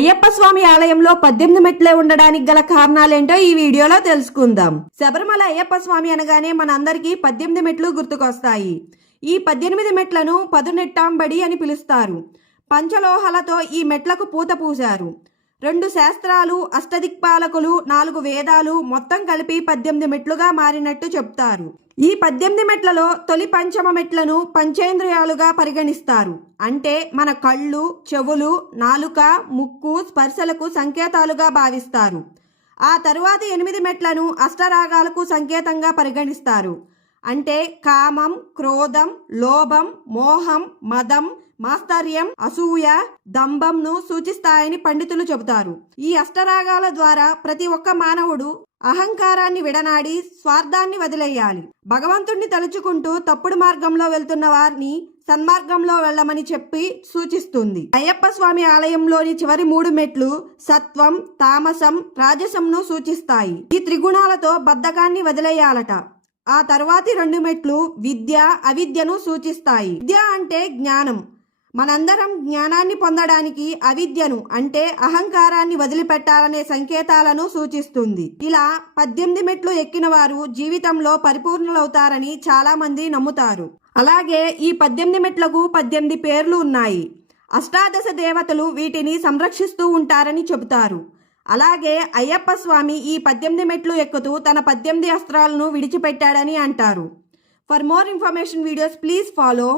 అయ్యప్ప స్వామి ఆలయంలో 18 మెట్లే ఉండడానికి గల కారణాలేంటో ఈ వీడియోలో తెలుసుకుందాం. శబరిమల అయ్యప్ప స్వామి అనగానే మనందరికీ 18 మెట్లు గుర్తుకొస్తాయి. ఈ 18 మెట్లను పదునెట్టాంబడి అని పిలుస్తారు. పంచలోహాలతో ఈ మెట్లకు పూత పూశారు. 2 శాస్త్రాలు, అష్టదిక్పాలకులు, 4 వేదాలు మొత్తం కలిపి 18 మెట్లుగా మారినట్టు చెప్తారు. ఈ 18 మెట్లలో తొలి పంచమ మెట్లను పంచేంద్రియాలుగా పరిగణిస్తారు. అంటే మన కళ్ళు, చెవులు, నాలుక, ముక్కు, స్పర్శలకు సంకేతాలుగా భావిస్తారు. ఆ తరువాతి 8 మెట్లను అష్టరాగాలకు సంకేతంగా పరిగణిస్తారు. అంటే కామం, క్రోధం, లోభం, మోహం, మదం, మాస్తర్యం, అసూయ, దంభంను సూచిస్తాయని పండితులు చెబుతారు. ఈ అష్టరాగాల ద్వారా ప్రతి ఒక్క మానవుడు అహంకారాన్ని విడనాడి స్వార్థాన్ని వదిలేయాలి. భగవంతుణ్ణి తలుచుకుంటూ తప్పుడు మార్గంలో వెళ్తున్న వారిని సన్మార్గంలో వెళ్ళమని చెప్పి సూచిస్తుంది. అయ్యప్ప స్వామి ఆలయంలోని చివరి 3 మెట్లు సత్వం, తామసం, రాజసంను సూచిస్తాయి. ఈ త్రిగుణాలతో బద్ధకాన్ని వదిలేయాలట. ఆ తర్వాతి 2 మెట్లు విద్య, అవిద్యను సూచిస్తాయి. విద్య అంటే జ్ఞానం. మనందరం జ్ఞానాన్ని పొందడానికి అవిద్యను అంటే అహంకారాన్ని వదిలిపెట్టాలనే సంకేతాలను సూచిస్తుంది. ఇలా 18 మెట్లు ఎక్కిన వారు జీవితంలో పరిపూర్ణులవుతారని చాలా మంది నమ్ముతారు. అలాగే ఈ 18 మెట్లకు 18 పేర్లు ఉన్నాయి. అష్టాదశ దేవతలు వీటిని సంరక్షిస్తూ ఉంటారని చెబుతారు. అలాగే అయ్యప్ప స్వామి ఈ 18 మెట్లు ఎక్కుతూ తన 18 అస్త్రాలను విడిచిపెట్టాడని అంటారు. For more information videos please follow